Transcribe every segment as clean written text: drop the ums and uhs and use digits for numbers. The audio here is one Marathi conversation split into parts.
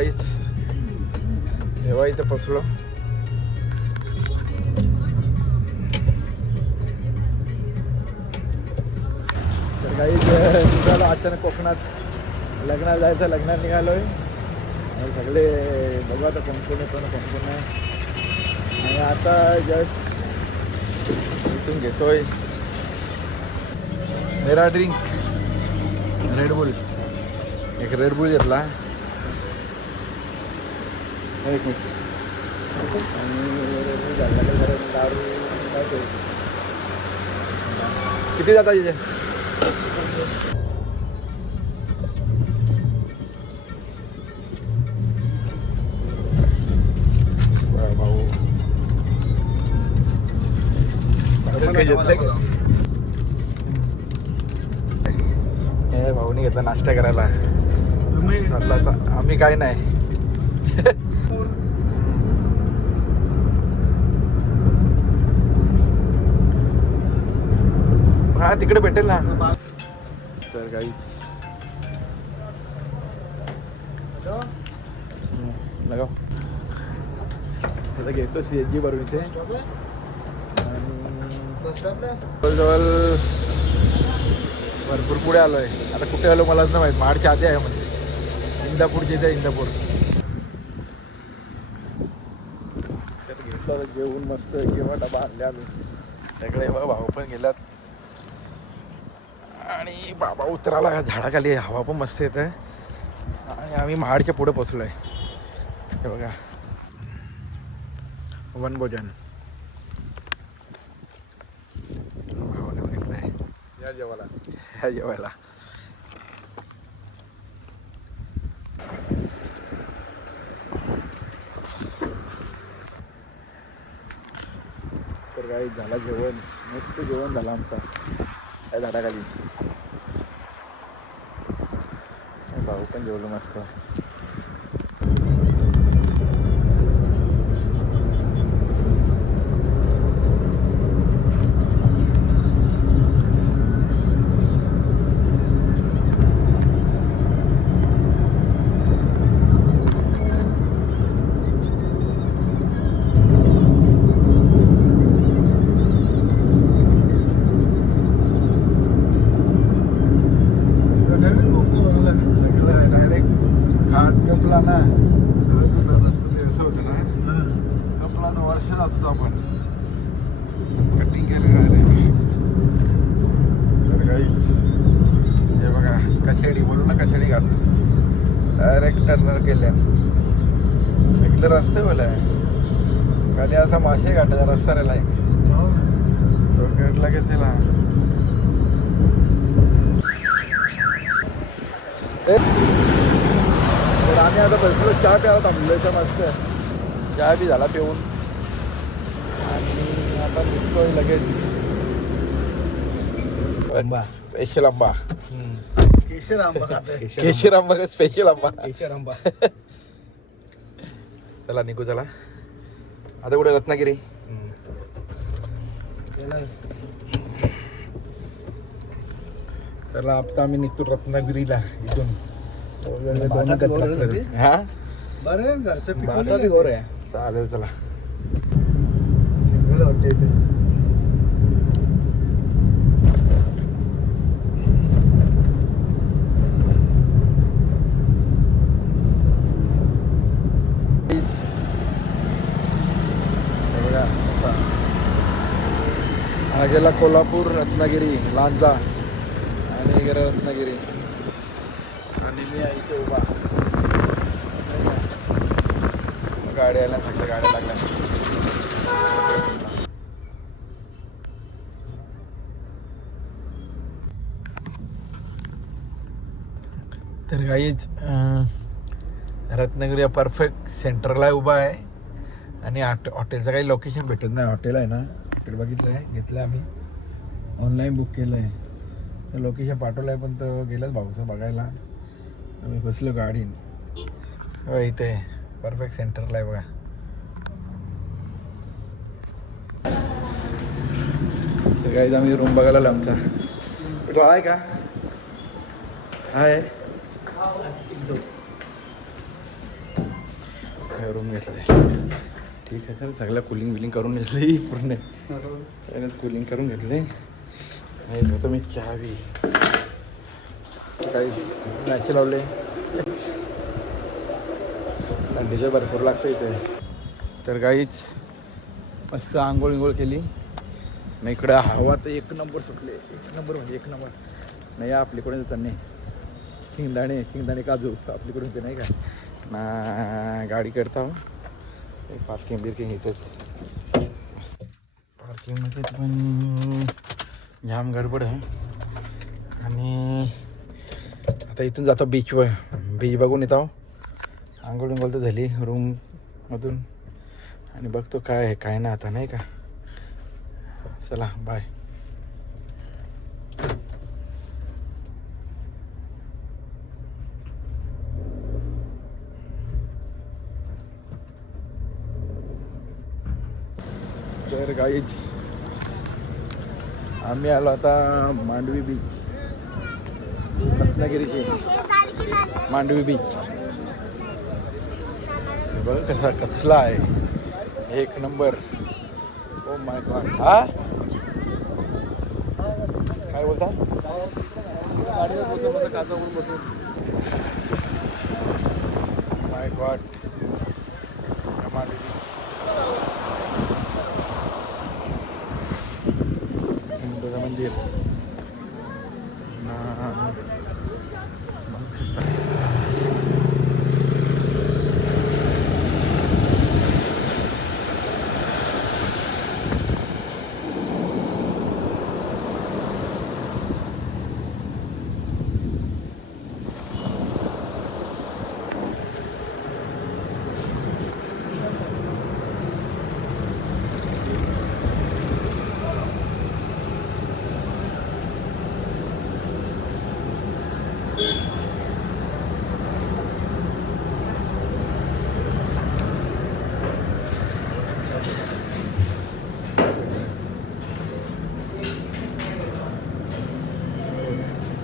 काहीच तेव्हा इथं पोचलो. तर काही निघालो अचानक कोकणात लग्नाला जायचं. लग्नात निघालोय आणि सगळे बघू आता कोण कोण येतो ना कोण कोण नाही. आणि आता जस्ट इथून घेतोय मेरा ड्रिंक रेडबुल. एक रेडबुल घेतला एक मिनिट आणि रेडबुल झाला तर जरा दारू काय किती जाता तिथे. भाऊ हे भाऊनी घेतला नाश्ता करायला. चालला आता आम्ही काय नाही. हा तिकडे भेटेल ना. तर काहीच लगाव आता घेतो CNG भरून इथे. जवळजवळ भरपूर पुढे आलोय. आता कुठे आलो मलाच नाही माहित. महाडच्या आधी आहे म्हणजे इंदापूरच्या इथे इंदापूर. तर घेतलं जेवून मस्त किंवा डबा आणले आम्ही सगळे. बघा भाऊ पण गेल्यात आणि बाबा उतराला झाडाखाली. हवा पण मस्त येत आहे आणि आम्ही महाडच्या पुढे पोचलो आहे. हे बघा वनभोजन भावाने बघितलं आहे. या जेवायला तर काही झाला जेवण. मस्त जेवण झालं आमचा या झाडाखाली. भाऊ पण जेवलो मस्त. आपण कटिंग केलेलं आहे. तर काहीच हे बघा कशेडी बोलू ना कशेडी घाल डायरेक्ट टर्नर केल्या. सगळे रस्ते बोला खाली असा मासे घाटाचा रस्ता रेला एक तो खेळला गेल त्याला. तर आम्ही आता बसलो चहा प्यायला थांबलो. तर मस्त चहा बी झाला पिऊन आणि आता निघतोय लगेच. स्पेशल आंबा केशर आंबा का स्पेशल आंबा केशर आंबा. चला निघू. चला आता कुठे रत्नागिरी. चला आता आम्ही निघतो रत्नागिरीला इथून. हा बरं घरचं गोर आहे. चालेल चला. सिंगल हॉटेल बघा असा हा गेला कोल्हापूर रत्नागिरी लांजा आणि गेला रत्नागिरी आणि मी आहे इथे उभा. गाड्या आल्या सगळ्या गाड्या लागल्या. तर काहीच रत्नागिरी परफेक्ट सेंटरला उभा आहे आणि हॉटेलचं काही लोकेशन भेटत नाही. हॉटेल आहे ना हॉटेल बघितलं आहे घेतलं आम्ही ऑनलाईन बुक केलं आहे. तर लोकेशन पाठवलं आहे पण तो गेलाच भाऊचं बघायला. आम्ही बसलो गाडीन. इथे परफेक्ट सेंटरला आहे बघा. सगळ्याच आम्ही रूम बघायला आमचा कुठं आहे का आहे. रूम घेतले. ठीक आहे सर, सगळं कूलिंग बिलिंग करून घेतली पूर्ण. कूलिंग करून घेतले आणि होतो मी चहावी. काहीच मॅच लावले. थंडीचं भरपूर लागतं इथे. तर काहीच मस्त आंघोळ विंघोळ केली. मग इकडं हवा तर एक नंबर सुटले. एक नंबर म्हणजे एक नंबर. नाही आपलीकडून येतात नाही. शेंगदाणे काजू आपलीकडून येते नाही का ना. गाडी करता पार्किंग बिर्किंग इथेच. पार्किंगमध्ये पण जाम गडबड आहे. आणि आता इथून जातो बीचवर. बीच बघून येतो. आंघोळ विंघोळ तर झाली रूममधून. आणि बघतो काय आहे काय ना आता नाही का. चला बाय. तर गाईच आम्ही आलो आता मांडवी बीच. रत्नागिरीची मांडवी बीच. बघ कसा कसला आहे. एक नंबर. Oh my God. हा काय बोलता. माय गॉड. मंदिर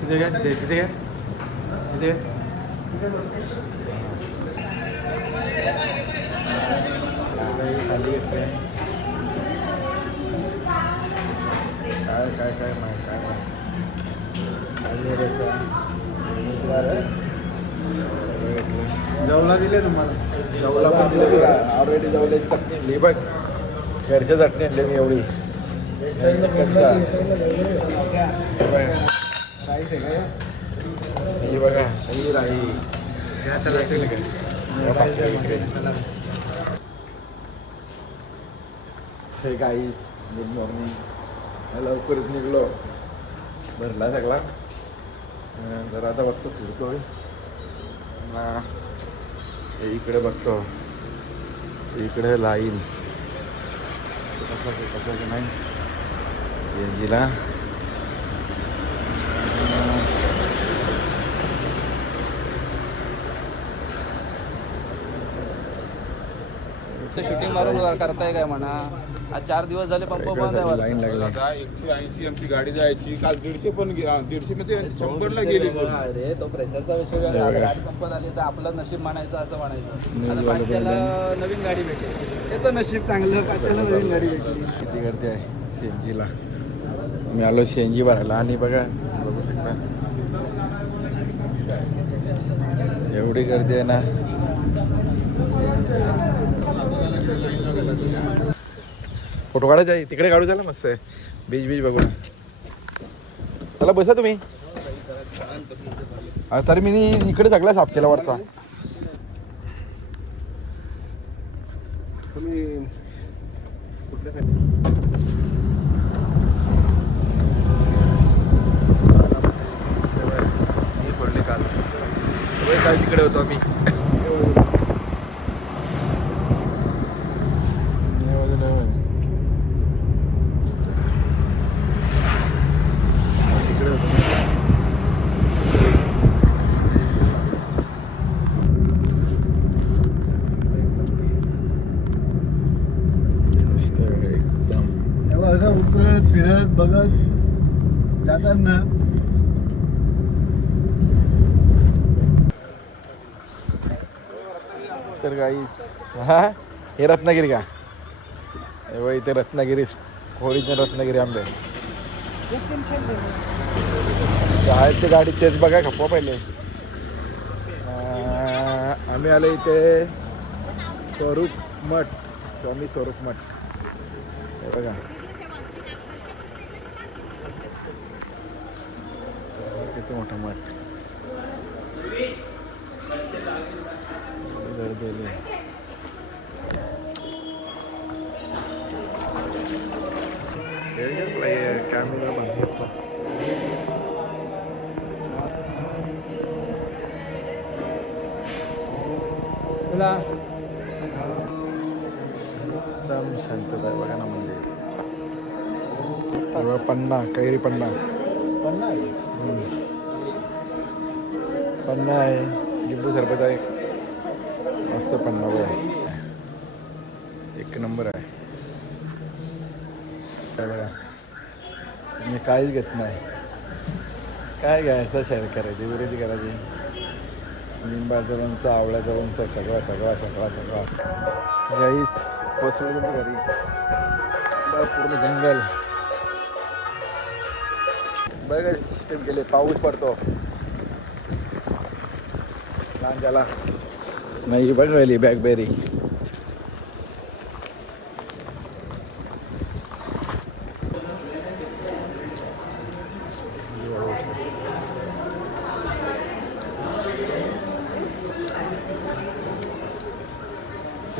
किती काय तिथे किती काय तिथे खाली येते. काय काय काय माहिती काय जवला दिले तुम्हाला. जवला पण दिले बघा. ऑलरेडी जवल्याची चटणी आणली बघ. घरच्या चटणी आणली मी एवढी. चिकनचा ही बघा. ही राही हे गाईस. Good morning. लवकरच निघलो. भरला सगळा. जर आता बघतो फिरतोय ना. इकडे बघतो. इकडे लाईन कसं नाही सीएनजीला. शूटिंग मारून करताय काय म्हणा. आज 4 दिवस झाले पंप बंद आहे. लाईन लागली. आता 180 आमची गाडी जायची. काल 150 पण 150 मध्ये 100ला गेली. अरे तो प्रेशरचा विषय वेगळा. बघा. गाडी संपत आली तर आपलं नशीब म्हणायचं असं म्हणायचं. न्यूज आता वाले बाकीच्याला नवीन गाडी भेटेल त्याचं नशीब चांगलं. बाकीच्याला नवीन गाडी भेटली. किती गर्दी आहे सीएनजीला. मी आलो सीएनजी भरायला. आणि बघा बघू शकता एवढी गर्दी आहे ना. फोटो काढायचा आहे तिकडे काढू. त्याला मस्त आहे बीच बीच बघू. चला बसा तुम्ही. तरी मी इकडे सगळा साफ केला वरचा. फोडले काल तिकडे होतो आम्ही. उतरत फिरत बघत जाताना तर गाईच हा हे रत्नागिरी का हे बघ इथे रत्नागिरी ओरिजिनल रत्नागिरी आंबे आहेत ते गाडीत तेच बघा खपवा पहिले. आम्ही आलो इथे स्वरूप मठ स्वामी स्वरूप मठ हे बघा किती मोठा मठ गर्दी कॅमेरा बंद चला एकदम शांतता आहे बघा ना म्हणजे पन्ना कैरी पन्ना पन्ना आहे लिंबू सरबत आहे मस्त पन्ना बघा एक नंबर आहे बघा मी काहीच घेत नाही काय घ्यायचं शेअर करायची विरोधी करायची लिंबाचं लोणचं आवळ्याचं लोणचं सगळा सगळा सगळा सगळा काहीच पोचवलं घरी पूर्ण जंगल बघा स्टेप गेले पाऊस पडतो लहान झाला नाही बघ राहिली बॅकबेरी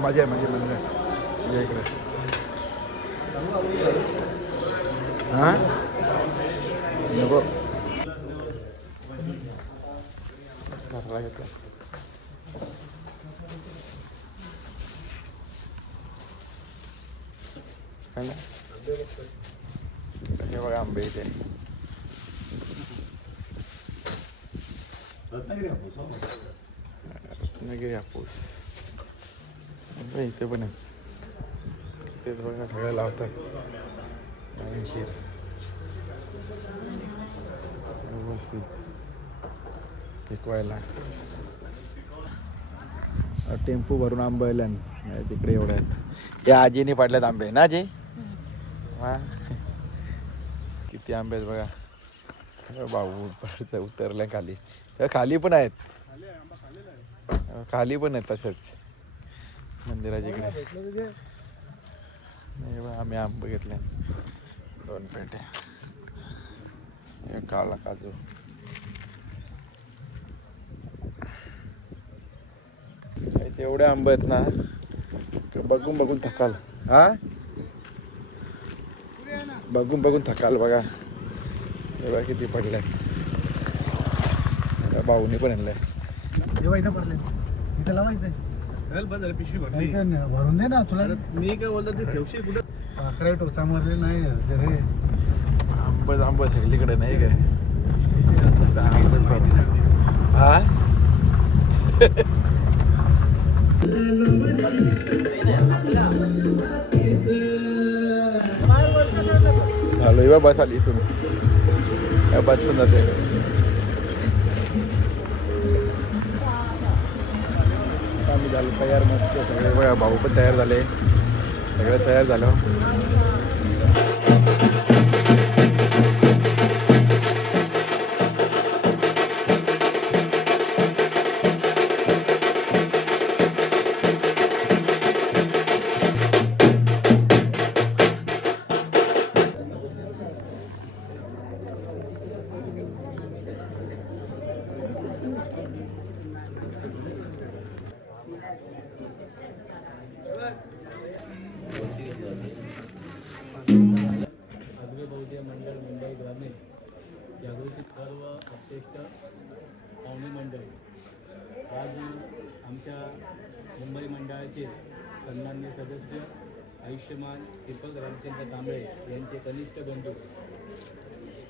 माझी आहे माझी म्हणजे इकडे हां नको घरला घेतला हे बघा आंबे इथे रत्नागिरी हापूस इथे पण आहेत तेच बघा सगळं लावतात शिर व्यवस्थित पिकवायला टेम्पो भरून आंबे तिकडे एवढे आहेत या आजीने पाडल्यात आंबे ना आजी वा किती आंबे आहेत बघा सगळं भाऊ उतरल्या खाली खाली पण आहेत खाली पण आहेत तसंच मंदिराच्या इकडे आम्ही आंबे घेतले 2 पेट्या काळा काजू एवढे आंबे आहेत ना बघून बघून थकाल हा बघून बघून थकाल बघा हे बघा किती पडले भाऊनी पण आणलंय इथं पडले तिथं लावायचं पिशवी भरून दे ना तुला मी काय बोलतो ते ठेवशी कुठं पाखरा टोचा मारले नाही रे आंब सगळीकडे नाही काय हा झालो बस आली इथून बस पण जाते आम्ही झालो तयार मस्त सगळे बघा भाऊ पण तयार झाले सगळे तयार झालो पाहुणे मंडळी आज आमच्या मुंबई मंडळाचे सन्माननीय सदस्य आयुष्यमान दीपक रामचंद्र कांबळे यांचे कनिष्ठ बंधू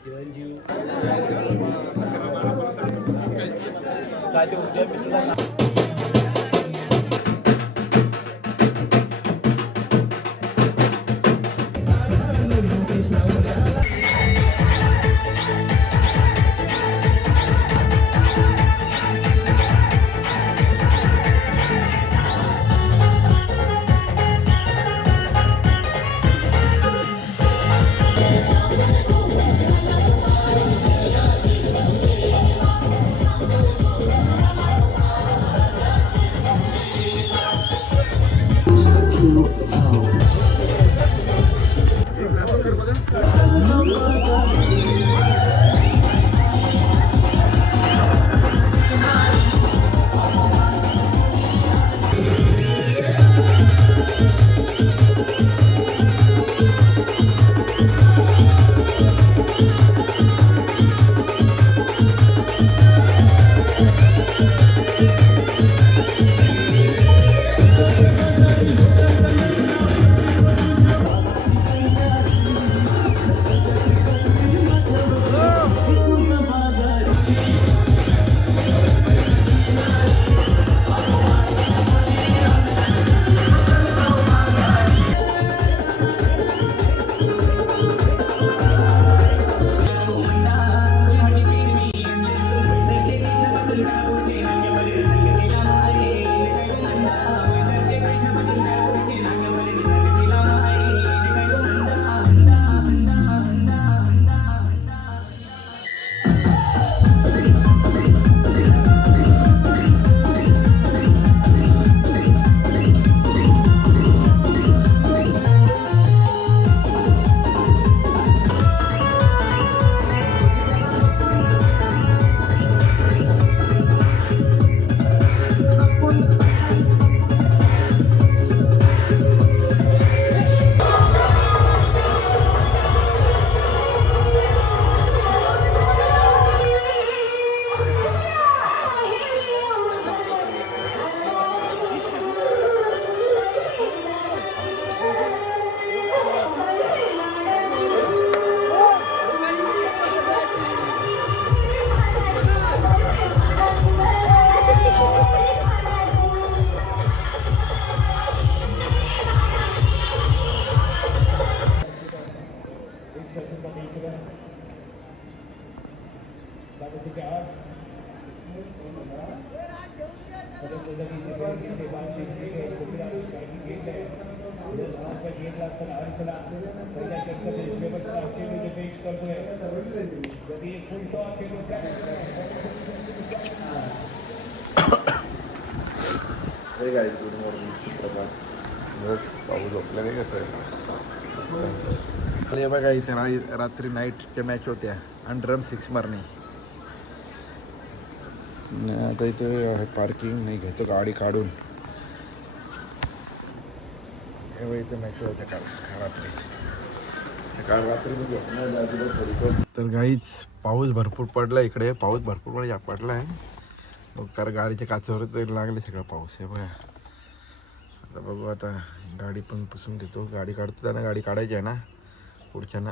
चिरंजीव हे काय गुड मॉर्निंग सुप्रभात. पाऊस झोपला नाही कसं आहे. बघा इथे रात्री नाईटच्या मॅच होत्या आणि ड्रम 6 मारणे. आता इथे पार्किंग नाही घेतो गाडी काढून. इथे मॅच होत्या काल रात्री. तर गाईच पाऊस भरपूर पडला इकडे. पाऊस भरपूर म्हणजे पडला आहे कारण गाडीच्या काचावर तर लागले सगळा पाऊस आहे बघा. आता बघू आता गाडी पण पुसून घेतो. गाडी काढतो त्यांना गाडी काढायची आहे ना पुढच्या ना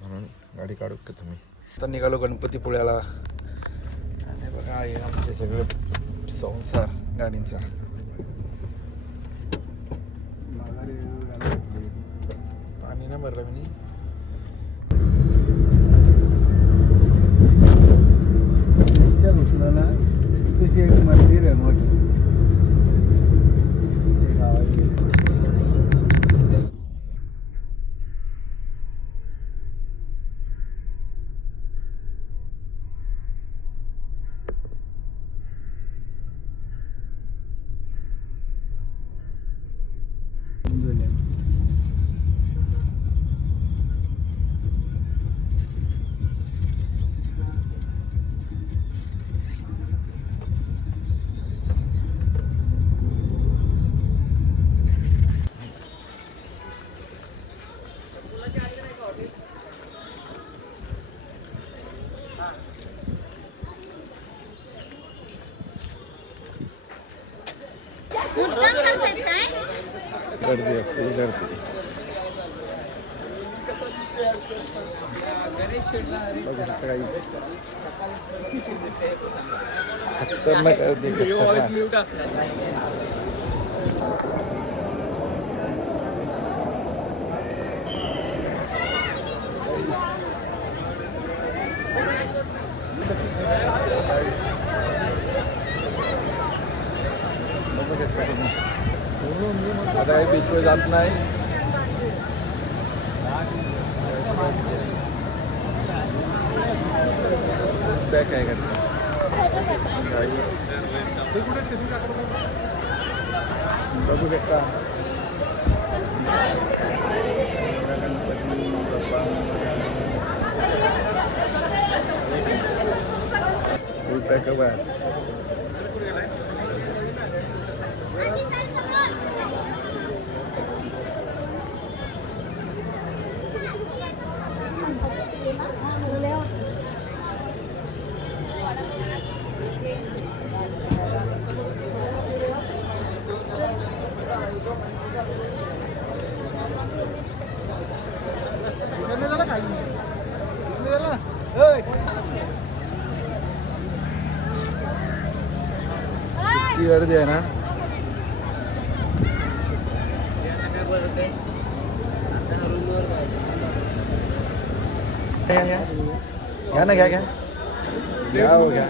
म्हणून गाडी काढू का तुम्ही. आता निघालो गणपतीपुळ्याला आणि बघा हे आमचे सगळे संसार गाडींचा. पाणी ना भरलं मी. घोषणाला तशी एक मंदिर आहे मोठं. ते गावात गर्दी असते गर्दी. बघू शकता काही खतरनाक गर्दी. आता काही बीचवर जात नाही. बॅक आहे का बघू शकता. बॅक किती गर्दी आहे ना. घ्या ना घ्या घ्या घ्या हो घ्या.